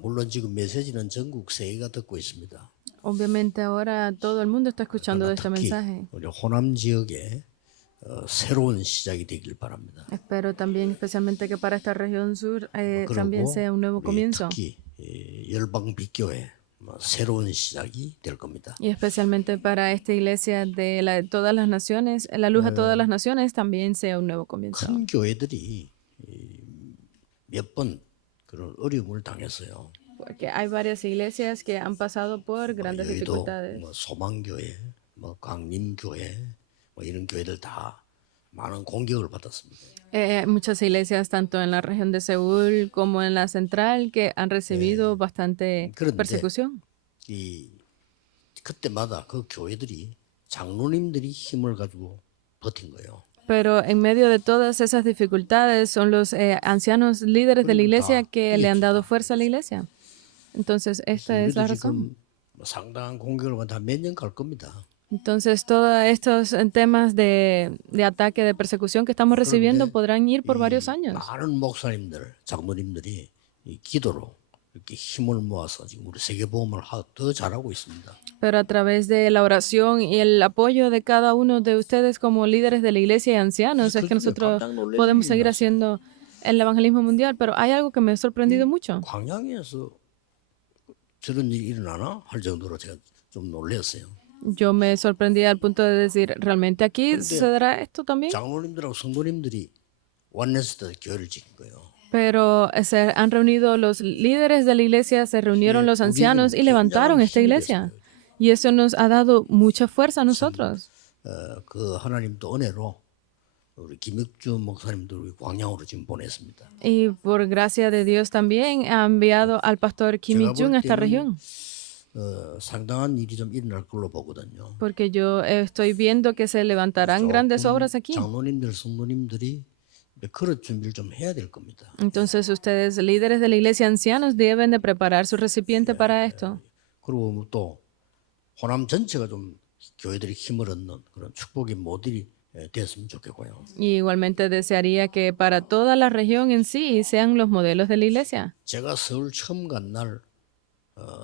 물론 지금 메시지는 전국 세계가 듣고 있습니다. Obviamente ahora todo el mundo está escuchando de 그러나 este 특히 mensaje. 우리 호남 지역에 새로운 시작이 되길 바랍니다. Espero también especialmente que para esta región sur también 그리고 sea un nuevo 우리 comienzo. 특히 열방 빛교회 새로운 시작이 될 겁니다. Y especialmente para esta iglesia de todas las naciones, la luz a todas las naciones también sea un nuevo comienzo. 큰 교회들이 몇 번 그런 어려움을 당했어요. Porque hay varias iglesias que han pasado por grandes 여의도 dificultades. 소망교회, 강림교회 이런 교회들 다 많은 공격을 받았습니다. Muchas iglesias, tanto en la región de Seúl como en la central, que han recibido bastante 그런데 persecución. 그때마다 그 교회들이 장로님들이 힘을 가지고 버틴 거예요. Pero en medio de todas esas dificultades son los ancianos líderes de la iglesia que le han dado fuerza a la iglesia. Entonces, esta es 우리도 la razón. 지금 상당한 공격을 받아 몇 년 갈 겁니다. Entonces, todos estos temas de ataque, de persecución que estamos recibiendo podrán ir por varios años. 많은 목사님들, 장로님들이 이 기도로 이렇게 힘을 모아서 지금 우리 세계보험을 더 잘하고 있습니다. Pero a través de la oración y el apoyo de cada uno de ustedes como líderes de la iglesia y ancianos, es que nosotros podemos seguir haciendo el evangelismo mundial. Pero hay algo que me ha sorprendido mucho. 광양에서 저런 일이 일어나나 할 정도로 제가 좀 놀랐어요. Yo me sorprendí al punto de decir, ¿realmente aquí sucederá esto también? 장로님들하고 성도님들이 원내스터 교회를 지킨 거예요. Pero se han reunido los líderes de la iglesia, se reunieron los ancianos y levantaron esta iglesia. Y eso nos ha dado mucha fuerza a nosotros. 그 하나님 또 은혜로 우리 김혁주 목사님도 우리 광양으로 지금 보냈습니다. Y por gracia de Dios también ha enviado al pastor Kim Il-jung a esta región. 상당한 일이 좀 일어날 걸로 보거든요. Porque yo estoy viendo que se levantarán grandes obras aquí. 장로님들, 성도님들이 그럴 준비를 좀 해야 될 겁니다. Entonces ustedes, líderes de la iglesia, ancianos, deben de preparar su recipiente para esto. 그리고 또 호남 전체가 좀 교회들이 힘을 얻는 그런 축복의 모델이 됐으면 좋겠고요. Y igualmente desearía que para toda la región en sí sean los modelos de la iglesia. 제가 서울 처음 간 날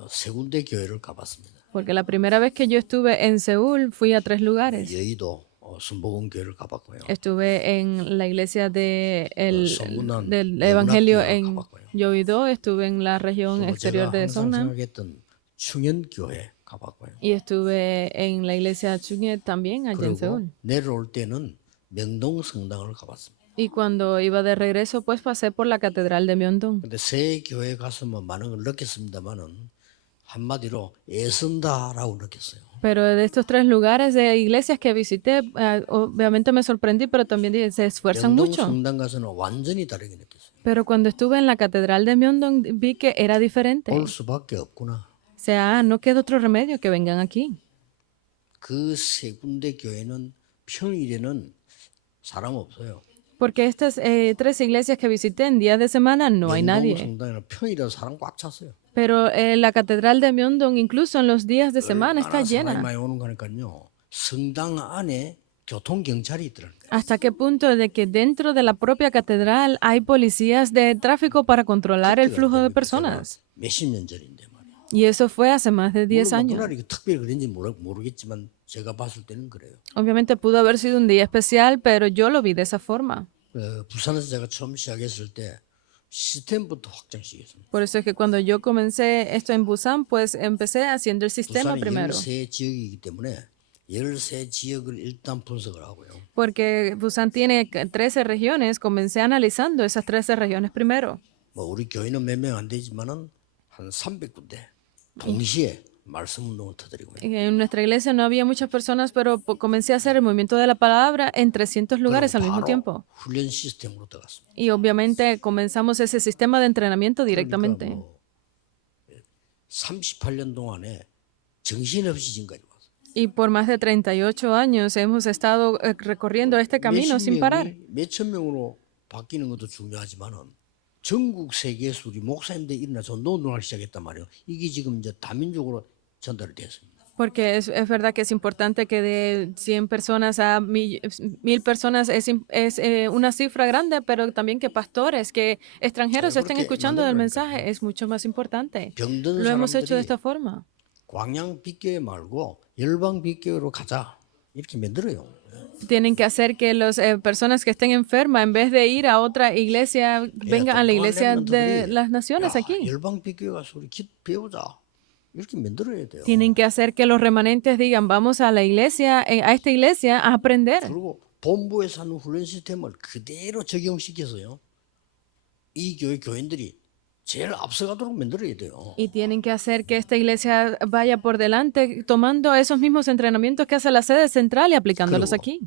세 군데 교회를 가봤습니다. Porque la primera vez que yo estuve en Seúl fui a 3 lugares. 여의도 순복음 교회를 가봤고요. Estuve en la iglesia del 성문안 Evangelio 내문학교를 en 가봤고요. Yeouido, estuve en la región 그리고 exterior 제가 de 항상 Songnam 생각했던 충현교회 가봤고요. y estuve en la iglesia Chungye también allá en 그리고 Seúl. 내려올 때는 명동 성당을 가봤습니다. Y cuando iba de regreso, pues pasé por la catedral de Myeongdong. 근데 새 교회 가서 뭐 많은 걸 느꼈습니다만은 한마디로 애쓴다라고 느꼈어요. Pero de estos 3 lugares de iglesias que visité, obviamente me sorprendí, pero también dije, se esfuerzan 명동 mucho. 성당 가서는 완전히 다르게 느꼈어요. Pero cuando estuve en la catedral de Myeongdong vi que era diferente. 올 수밖에 없구나. O sea, no queda otro remedio que vengan aquí. 그 세 군데 교회는 평일에는 사람 없어요. Porque estas 3 iglesias que visité en días de semana no hay 명동 nadie. 성당에는 평일에 사람 꽉 찼어요. Pero la catedral de Myeongdong, incluso en los días de semana, está 사람이 llena. 많이 오는 거니까요. 성당 안에 교통 경찰이 있더라고요. ¿Hasta qué punto de que dentro de la propia catedral hay policías de tráfico para controlar el flujo de personas? 몇십 년 전인데 말이에요. Y eso fue hace más de 10 물론 años. 그날이 특별히 그런지 모르겠지만 제가 봤을 때는 그래요. Obviamente pudo haber sido un día especial, pero yo lo vi de esa forma. 부산에서 제가 처음 시작했을 때 시스템부터 확장시켰습니다. Por eso es que cuando yo comencé esto en Busan, pues empecé haciendo el sistema 부산이 primero. 13지역이기 때문에 13지역을 일단 분석을 하고요. Porque Busan tiene 13 regiones, comencé analizando esas 13 regiones primero. 뭐 우리 교회는 몇 명 안 되지만은 한 300군데 동시에 말씀 운동을 터뜨리고요. En nuestra iglesia no había muchas personas, pero comencé a hacer el movimiento de la palabra en 300 lugares al mismo tiempo. 훈련 시스템으로 들어갔습니다. Y obviamente comenzamos ese sistema de entrenamiento directamente. 그러니까 뭐 38년 동안에 정신없이 지금까지 왔어요. Y por más de 38 años hemos estado recorriendo este camino sin parar. 몇천 명으로 바뀌는 것도 중요하지만은 전국 세계에서 우리 목사님들이 일어나서 노동을 시작했단 말이에요. 이게 지금 이제 다민족으로 전달이 됐습니다. Porque es verdad que es importante que de 100 personas a 1000 personas es una cifra grande, pero también que pastores, que extranjeros estén 그렇게 escuchando del 만들어라니까요. mensaje es mucho más importante. 병든 Lo hemos hecho de 사람들이 esta forma. 광양 빗교회 말고 열방 빗교회로 가자 이렇게 만들어요. Tienen que hacer que las personas que estén enfermas, en vez de ir a otra iglesia, 예, vengan a la 똑똑한 iglesia de 렘넌트들이 las naciones 야 aquí. 열방 빗교회 가서 우리 배우자 이렇게 만들어야 돼요. Tienen que hacer que los remanentes digan, vamos a la iglesia, a esta iglesia a aprender. 그리고 본부에서 하는 훈련 시스템을 그대로 적용시켜서요. 이 교회 교인들이 제일 앞서가도록 만들어야 돼요. Y tienen que hacer que esta iglesia vaya por delante tomando esos mismos entrenamientos que hace la sede central y aplicándolos 그리고 aquí.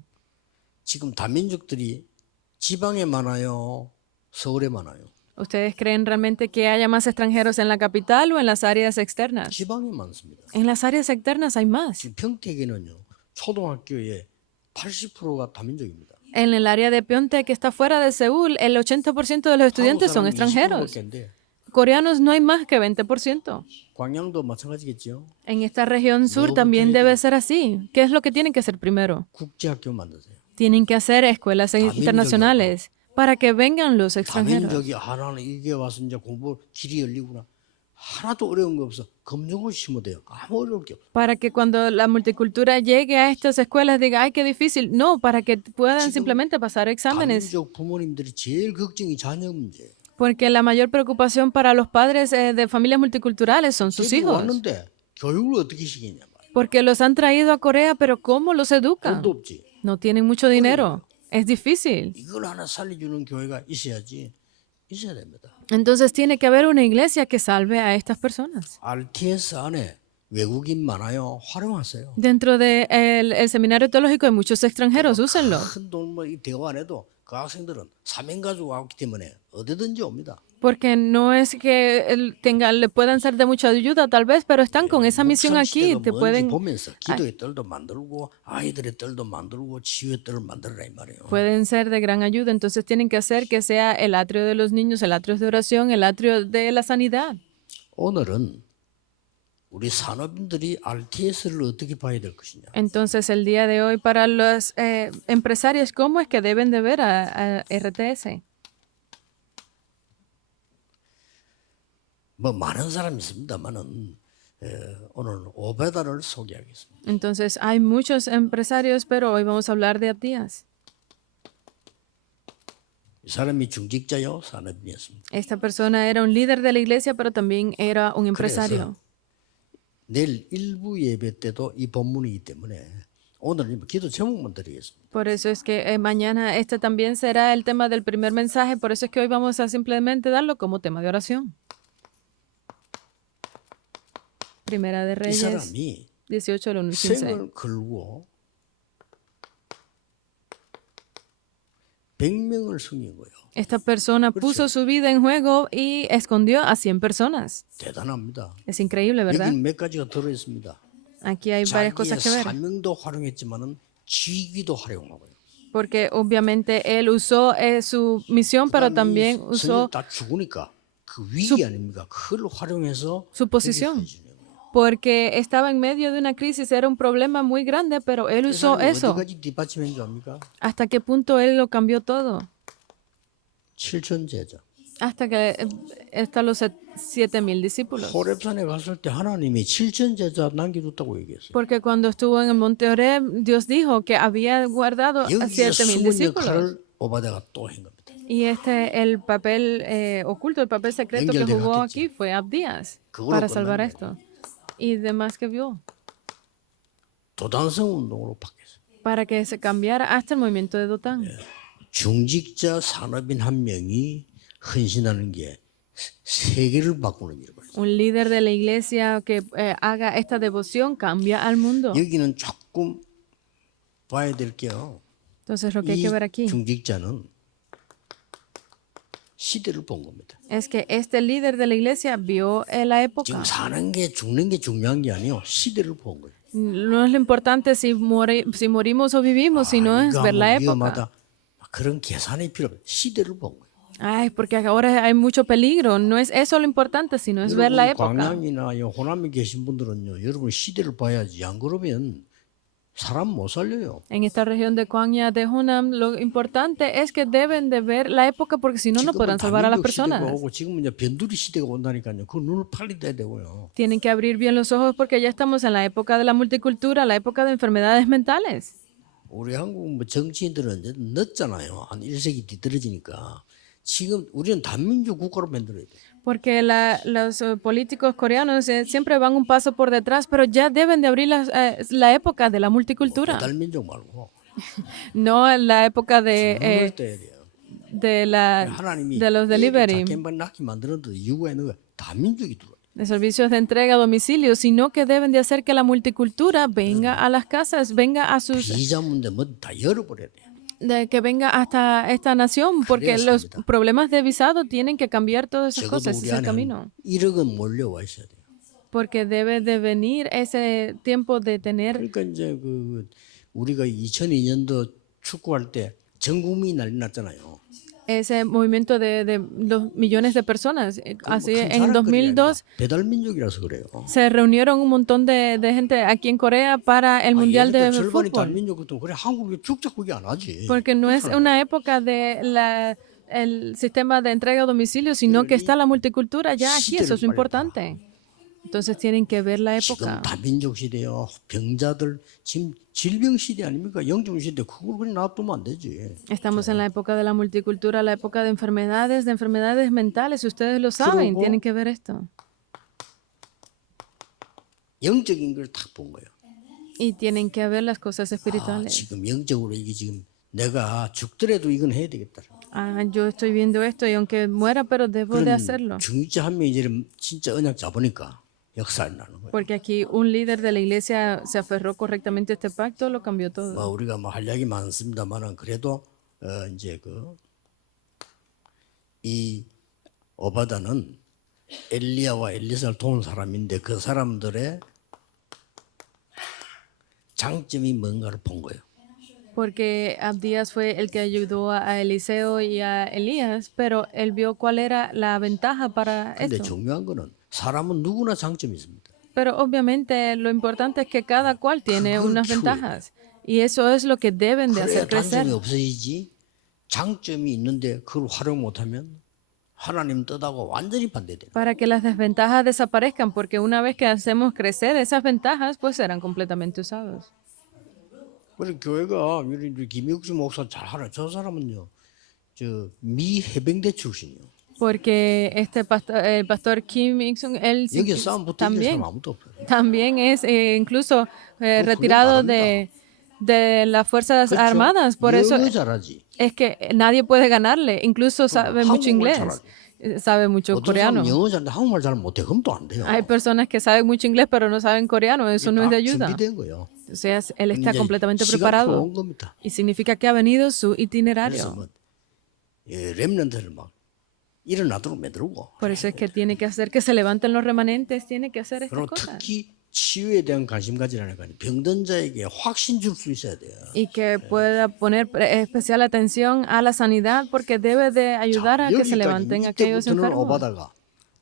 지금 다민족들이 지방에 많아요, 서울에 많아요. ¿Ustedes creen realmente que haya más extranjeros en la capital o en las áreas externas? 지방에 많습니다. En las áreas externas hay más. 지금 평택에는요, 초등학교의 80%가 다민족입니다. En el área de Pyeongtaek, que está fuera de Seúl, el 80% de los estudiantes son extranjeros. Coreanos no hay más que 20%. 광양도 마찬가지겠죠. En esta región sur también debe ser así. ¿Qué es lo que tienen que hacer primero? 국제학교 만드세요. Tienen que hacer escuelas internacionales para que vengan los extranjeros. 다민족이 하나는 이게 와서 이제 공부 길이 열리구나. 하나도 어려운 거 없어. 검정고 심어도 돼요. 아무 어려울 게 없어. Para que cuando la multicultura llegue a estas escuelas diga, ay, qué difícil. No, para que puedan simplemente pasar exámenes. 다민족 부모님들이 제일 걱정이 자녀 문제. Porque la mayor preocupación para los padres de familias multiculturales son sus hijos. 왔는데 교육을 어떻게 시키냐 말이야. Porque los han traído a Corea, pero ¿cómo los educan? 돈도 없지. No tienen mucho dinero. Es difícil. 이걸 하나 살려주는 교회가 있어야 됩니다. Entonces tiene que haber una iglesia que salve a estas personas. RTS 안에 외국인 많아요. 활용하세요. Dentro del seminario teológico hay muchos extranjeros, úsenlo. 큰돈 뭐 이 대화 안 해도 그 학생들은 사명 가지고 왔기 때문에 어디든지 옵니다. Porque no es que le puedan ser de mucha ayuda tal vez, pero están con esa misión aquí. Te pueden, 보면서 기도의 뜰도 만들고 아이들의 뜰도 만들고 치유의 뜰을 만들어라 이 말이에요. pueden ser de gran ayuda. Entonces tienen que hacer que sea el atrio de los niños, el atrio de oración, el atrio de la sanidad. 오늘은 우리 산업인들이 RTS를 어떻게 봐야 될 것이냐. Entonces el día de hoy para los empresarios, ¿cómo es que deben de ver a RTS? 뭐 많은 사람이 있습니다만은 오늘 오베다를 소개하겠습니다. Entonces hay muchos empresarios, pero hoy vamos a hablar de Abdías. 이 사람이 중직자요 산업인이었습니다. Esta persona era un líder de la iglesia, pero también era un empresario. 내일 일부 예배 때도 이 본문이기 때문에 오늘 기도 제목만 드리겠습니다. Por eso es que mañana este también será el tema del primer mensaje, por eso es que hoy vamos a simplemente darlo como tema de oración. Primera de 이 Reyes 사람이 18, 1 al 15. 생을 걸고 100명을 숨긴 거예요. Esta persona puso su vida en juego y escondió a 100 personas. 대단합니다. Es increíble, ¿verdad? 여기는 몇 가지가 들어있습니다. Aquí hay varias 자기의 cosas que ver. 사명도 활용했지만은 지위도 활용하고요. Porque obviamente él usó su misión, pero también usó 다 죽으니까 그 위기 아닙니까? 그걸 활용해서 su posición. Porque estaba en medio de una crisis, era un problema muy grande, pero él usó eso. 어디까지 뒷받침한 줄 압니까? ¿Hasta qué punto él lo cambió todo? 7천 제자. Hasta los 7,000 discípulos. 호렙산에 갔을 때 하나님이 7천 제자 남겨뒀다고 얘기했어요. Porque cuando estuvo en el monte Horeb, Dios dijo que había guardado a 여기에 7,000 숨은 discípulos. 역할을 오바데가 또 한 겁니다. Y el papel oculto, el papel secreto que jugó aquí fue Abdías para salvar esto. Y demás que vio. 도단성 운동으로 바뀌었어요. Para que se cambiara hasta el movimiento de Dotán. 중직자 산업인 한 명이 헌신하는 게 세계를 바꾸는 일이에요. Un líder de la iglesia que haga esta devoción cambia al mundo. 여기는 조금 봐야 될 게요. Entonces lo que hay 이 que ver aquí 중직자는 시대를 본 겁니다. es que este líder de la iglesia vio la época. 지금 사는 게 죽는 게 중요한 게 아니에요. 시대를 본 거예요. No es lo importante si morimos o vivimos, sino es ver la época. 그런 계산이 필요 없어요. 시대를 본 거예요. Ay, porque ahora hay mucho peligro. No es eso lo importante, sino es ver la 여러분 época. 광양이나 이 호남에 계신 분들은요, 여러분 시대를 봐야지. 안 그러면 사람 못 살려요. En esta región de Kwangya, de Hunan, lo importante es que deben de ver la época porque si no, no 지금은 podrán salvar a las 다민족 시대가 personas. 오고 지금은 이제 변두리 시대가 온다니까요. 그 눈을 빨리 떼야 되고요. Tienen que abrir bien los ojos porque ya estamos en la época de la multicultura, la época de enfermedades mentales. 우리 한국 뭐 정치인들은 이제 늦잖아요. 한 1세기 뒤떨어지니까. 지금 우리는 단민족 국가로 만들어야 돼. Porque los políticos coreanos siempre van un paso por detrás, pero ya deben de abrir la época de la multicultura, 배달민족 말고 no la época 눈을 de, 떼야 돼요. 하나님이 de los delivery, 작게 낳게 만드는 이유가 있는 거야. 단민족이 들어와. de servicios de entrega a domicilio, sino que deben de hacer que la multicultura venga a las casas, venga a sus, 비자 문제 뭐 다 열어버려야 돼. de que venga hasta esta nación, porque los problemas de visado tienen que cambiar todas esas 적어도 cosas, ese 우리 es el 안에 camino. 1억은 몰려와 있어야 돼요. Porque debe de venir ese tiempo de tener. 그러니까 이제 그 우리가 2002년도 축구할 때 전 국민이 난리 났잖아요. Ese movimiento de los millones de personas. Así 큰 en 자랑거리가 2002 아니라 배달민족이라서 그래요. se reunieron un montón de gente aquí en Corea para el Mundial 얘네들 de 절반이 Fútbol. 단민족이도 그래 한국이 축적국이 안 하지. Porque no es una época de el sistema de entrega a domicilio, sino que está la multicultura ya aquí. Eso es lo importante. Entonces tienen que ver la 지금 época. 다민족 시대요. 병자들 지금 질병 시대 아닙니까? 영종 시대 그걸 그냥 놔두면 안 되지. Estamos en la época de la multicultura, la época de enfermedades mentales. Ustedes lo saben, 그러고 tienen que ver esto. 영적인 걸 딱 본 거예요. Y tienen que ver las cosas 아, espirituales. 지금 영적으로 이게 지금 내가 죽더라도 이건 해야 되겠다. Ah, yo estoy viendo esto y aunque muera, pero debo de hacerlo. 중직자 한 명이 이제 진짜 언약 잡으니까 역사를 나는 거예요. Porque aquí un líder de la iglesia se aferró correctamente a este pacto, lo cambió 뭐 todo. 우리가 뭐 할 얘기 많습니다만은 그래도 이제 이 오바다는 엘리야와 엘리사를 도운 사람인데 그 사람들의 장점이 뭔가를 본 거예요. Porque Abdías fue el que ayudó a Eliseo y a Elías, pero él vio cuál era la ventaja para 근데 esto. 중요한 거는 사람은 누구나 장점이 있습니다. Pero obviamente lo importante es que cada cual tiene unas ventajas. Y eso es lo que deben de 그래야 hacer crecer. 단점이 없어지지. 장점이 있는데 그걸 활용 못하면 하나님 뜻하고 완전히 반대돼요. Para que las desventajas desaparezcan, porque una vez que hacemos crecer esas ventajas, pues serán completamente usados. 그래 교회가 우리 김육주 목사 잘 알아. 저 사람은요, 저 미 해병대 출신이요. Porque este pastor, el pastor Kim Il-sung, él 여기 싸움 붙어 있는 también, 사람 아무도 없어요. también es incluso retirado de las Fuerzas Armadas. Por eso 영어 잘하지. es que nadie puede ganarle. Incluso sabe mucho inglés, sabe mucho 어떤 coreano. 사람 영어 잘하는데 한국말 잘 못해. 그럼 또 안 돼요. Hay personas que saben mucho inglés, pero no saben coreano. Eso no es de 딱 ayuda. 준비된 거예요. O sea, él está 이제 completamente 시간표가 preparado. 온 겁니다. Y significa que ha venido su 그래서 itinerario. 뭐 렘넌트를 막 일어나도록 만들고. Por eso es que tiene que hacer que se levanten los remanentes, tiene que hacer estas 그리고 cosas. 특히 치유에 대한 관심 가지라니까 병든 자에게 확신 줄 수 있어야 돼요. Y que pueda poner especial atención a la sanidad porque debe de ayudar a que se levanten aquellos 이때부터는 enfermos. 오바다가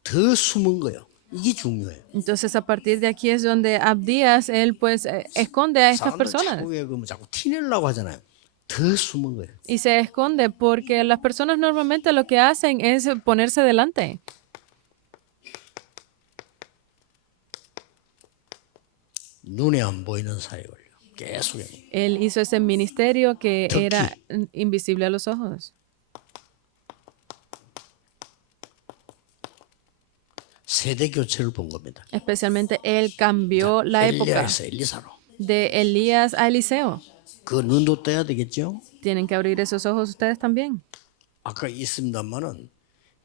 더 숨은 거예요. 이게 중요해요. Entonces a partir de aquí es donde Abdías, él pues esconde a estas 사람들 personas. 자꾸 왜 자꾸 티내려고 하잖아요. 더 숨은 거예요. Y se esconde porque las personas normalmente lo que hacen es ponerse delante. 눈에 안 보이는 사역을 계속 해요. Él hizo ese ministerio que era invisible a los ojos. 세대 교체를 본 겁니다. Especialmente él cambió la época 엘리야에서 엘리사로. de Elías a Eliseo. 그 눈도 떼야 되겠죠? Tienen que abrir esos ojos ustedes también. 아까 있습니다만은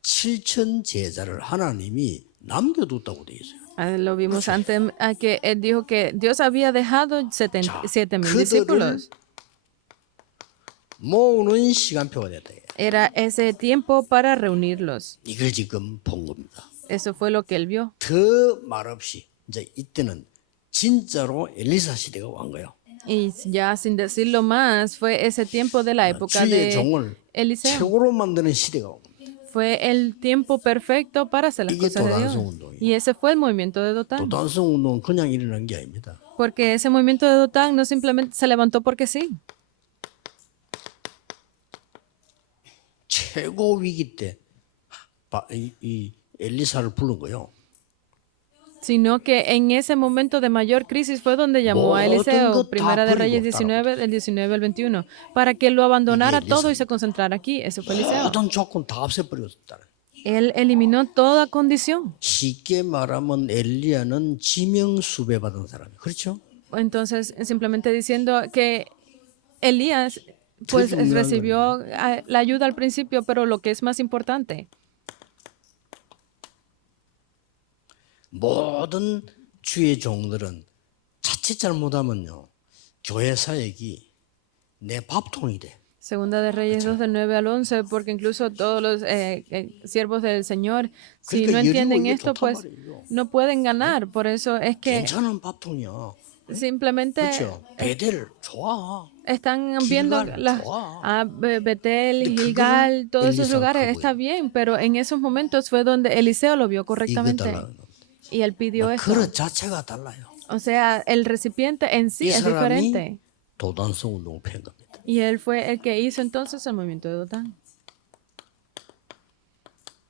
7천 제자를 하나님이 남겨뒀다고 돼 있어요. Lo vimos antes, que él dijo que Dios había dejado 7,000 그들을 discípulos. 모으는 시간표가 됐다. Era ese tiempo para reunirlos. 이걸 지금 본 겁니다. Eso fue lo que él vio. 더 말없이 이제 이때는 진짜로 엘리사 시대가 온 거예요. Y ya sin decirlo más, fue ese tiempo de la época 주의 de 종을 Eliseo. 최고로 만드는 시대가 온 겁니다. Fue el tiempo perfecto para hacer las 이게 cosas de Dios. 도단성 운동이에요. Y ese fue el movimiento de Dotán. 도단성 운동은 그냥 일어난 게 아닙니다. Porque ese movimiento de Dotán no simplemente se levantó porque sí. 최고 위기 때 이 엘리사를 부른 거요. Sino que en ese momento de mayor crisis fue donde llamó a Eliseo, Primera de Reyes 19, del 19 al 21, para que lo abandonara todo y se concentrara aquí. Ese fue Eliseo. 모든 조건 다 없애버렸다. Él eliminó toda condición. 쉽게 말하면 엘리야는 지명 수배 받은 사람이에요. 그렇죠? Entonces, simplemente diciendo que Elías pues Qué 중요한 recibió la ayuda al principio, pero lo que es más importante, 모든 주의 종들은 자칫 잘못하면요. 교회 사역이 내 밥통이 돼. Segunda de Reyes 2 del 9 al 11, porque incluso todos los siervos del Señor, si 그러니까 no entienden 이게 esto, 좋단 pues 말이에요. no pueden ganar. Por eso es que 괜찮은 밥통이야. simplemente 그렇죠? 베델 좋아. están viendo Gilgal, 좋아. Betel, 근데 Gilgal, 그걸 todos esos 엘리사가 lugares, 그거예요. está bien, pero en esos momentos fue donde Eliseo lo vio 이거 correctamente. 달라는 겁니다. Y él pidió esto. 그릇 자체가 달라요. O sea, el recipiente en sí 이 es diferente. 사람이 도단성 운동을 팬 겁니다. Y él fue el que hizo entonces el movimiento de Dotán.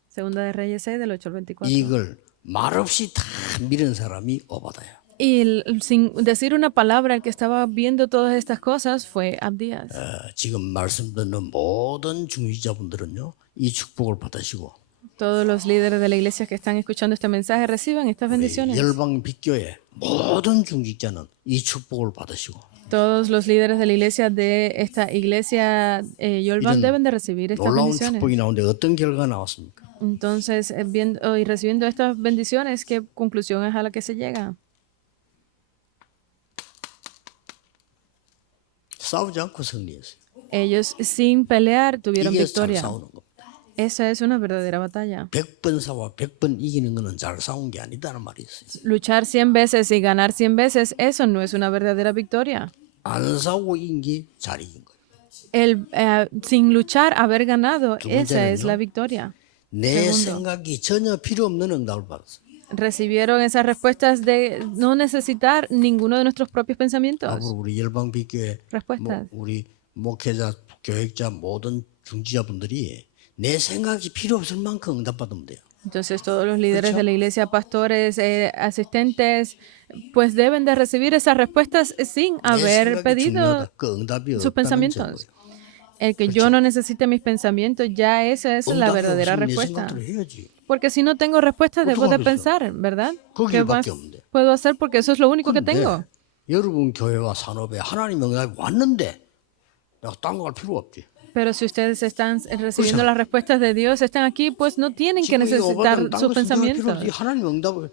Segunda de Reyes 6 del 8 al 24. 이걸 말없이 다 밀은 사람이 오바다야. Y sin decir una palabra, el que estaba viendo todas estas cosas fue Abdías. 지금 말씀 듣는 모든 중지자분들은요. 이 축복을 받으시고 Todos los líderes de la iglesia que están escuchando este mensaje reciban estas bendiciones. 열방 빅교회 모든 중직자는 이 축복을 받으시고 Todos los líderes de la iglesia de esta iglesia Yolban 이런 deben de recibir estas 놀라운 bendiciones. 축복이 나오는데 어떤 결과가 나왔습니까? Entonces, viendo y recibiendo estas bendiciones, ¿qué conclusión es a la que se llega? 싸우지 않고 승리했어요. Ellos sin pelear tuvieron 이게 잘 victoria. 싸우는 겁니다. Esa es una verdadera batalla. 100번 싸워 100번 이기는 거는 잘 싸운 게 아니다는 말이 있어요. Luchar 100 veces y ganar 100 veces, eso no es una verdadera victoria. 안 싸우고 이긴 게 잘 이긴 거예요. Sin luchar, haber ganado, 두 esa es 번째는요. la victoria. 내 생각이 전혀 필요 없는 응답을 받았어요. Recibieron esas respuestas de no necesitar ninguno de nuestros propios pensamientos. 앞으로 우리 열방 빅교회 Respuestas. 우리 목회자, 교육자 moden 중지자분들이 내 생각이 필요 없을 만큼 응답받으면 돼요. Entonces todos los líderes de la iglesia, pastores, asistentes, pues deben de recibir esas respuestas sin 내 haber 생각이 pedido 중요하다. 그 응답이 sus 없다는 pensamientos. 증거예요. El que yo no necesite mis pensamientos, ya esa es la 응답이 verdadera 없으면 내 respuesta. 생각대로 해야지. Porque si no tengo respuesta, debo de 어떡하겠어? pensar, ¿verdad? 거기밖에 ¿Qué más 없는데. puedo hacer? Porque eso es lo único que 근데 tengo. 여러분 교회와 산업에 하나님 응답이 왔는데 내가 딴 거 할 필요 없지. Pero si ustedes están recibiendo las respuestas de Dios, están aquí, pues no tienen que 지금 이거 necesitar 오바는 딴 sus 거 생각할 필요 pensamientos. 없지. 하나님 응답을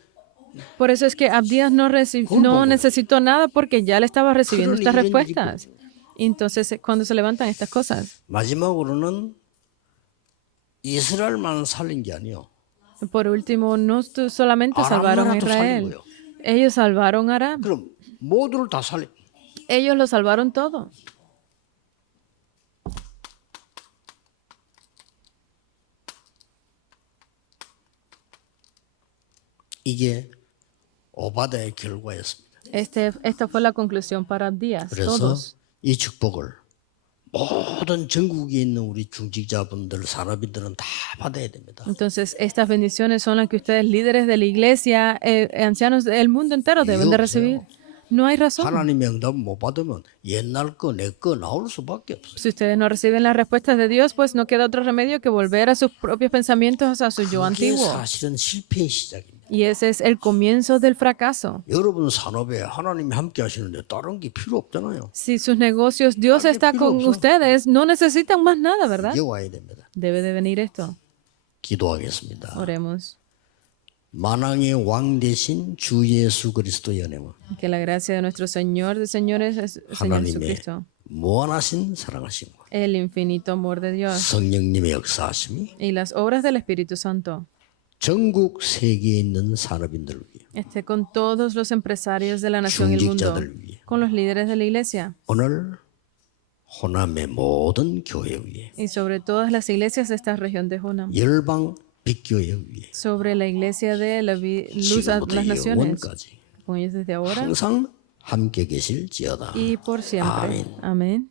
Por eso es que Abdías no Culpa. necesitó nada porque ya le estaba recibiendo 그러니 estas 이런 respuestas. Y entonces, cuando se levantan estas cosas, 마지막으로는 이스라엘만 살린 게 아니요. por último, no solamente Aram salvaron a 나라도 Israel, 살린 거예요. ellos salvaron a Aram. 그럼 모두를 다 살린. Ellos lo salvaron todo. 이게 오바다의 결과였습니다. Esta fue la conclusión para Abdías. 그래서 Todos. 이 축복을 모든 전국에 있는 우리 중직자분들, 산업인들은 다 받아야 됩니다. Entonces, estas bendiciones son las que ustedes, líderes de la iglesia, ancianos del mundo entero, deben de recibir. No hay razón. 하나님의 응답 못 받으면 옛날 거, 내 거 나올 수밖에 없어요. Si ustedes no reciben las respuestas de Dios, pues no queda otro remedio que volver a sus propios pensamientos, a su yo 그게 antiguo. 사실은 실패의 시작입니다. Y ese es el comienzo del fracaso. 여러분 산업에 하나님이 함께 하시는데 다른 게 필요 없잖아요. Si sus negocios, Dios Alguien está 필요 con 없어. ustedes, no necesitan más nada, ¿verdad? 이게 와야 됩니다. Debe de venir esto. 기도하겠습니다. Oremos. 만왕의 왕 대신 주 예수 그리스도의 은혜와 Que la gracia de nuestro Señor de señores, Señor 하나님의 Jesucristo, 무한하신 사랑하심과 el infinito amor de Dios 성령님의 역사하심이 y las obras del Espíritu Santo 전국 세계에 있는 산업인들을 위해 esté con todos los empresarios de la nación y el mundo, 중직자들 위해 con los líderes de la iglesia, 오늘 호남의 모든 교회 위에, y sobre todas las iglesias de esta región de Hunan, 열방 빛교회 위에, sobre la iglesia de la luz a 지금부터 las naciones, 영원까지 con ellos desde ahora 항상 함께 계실지어다. y por siempre. 아멘. Amén.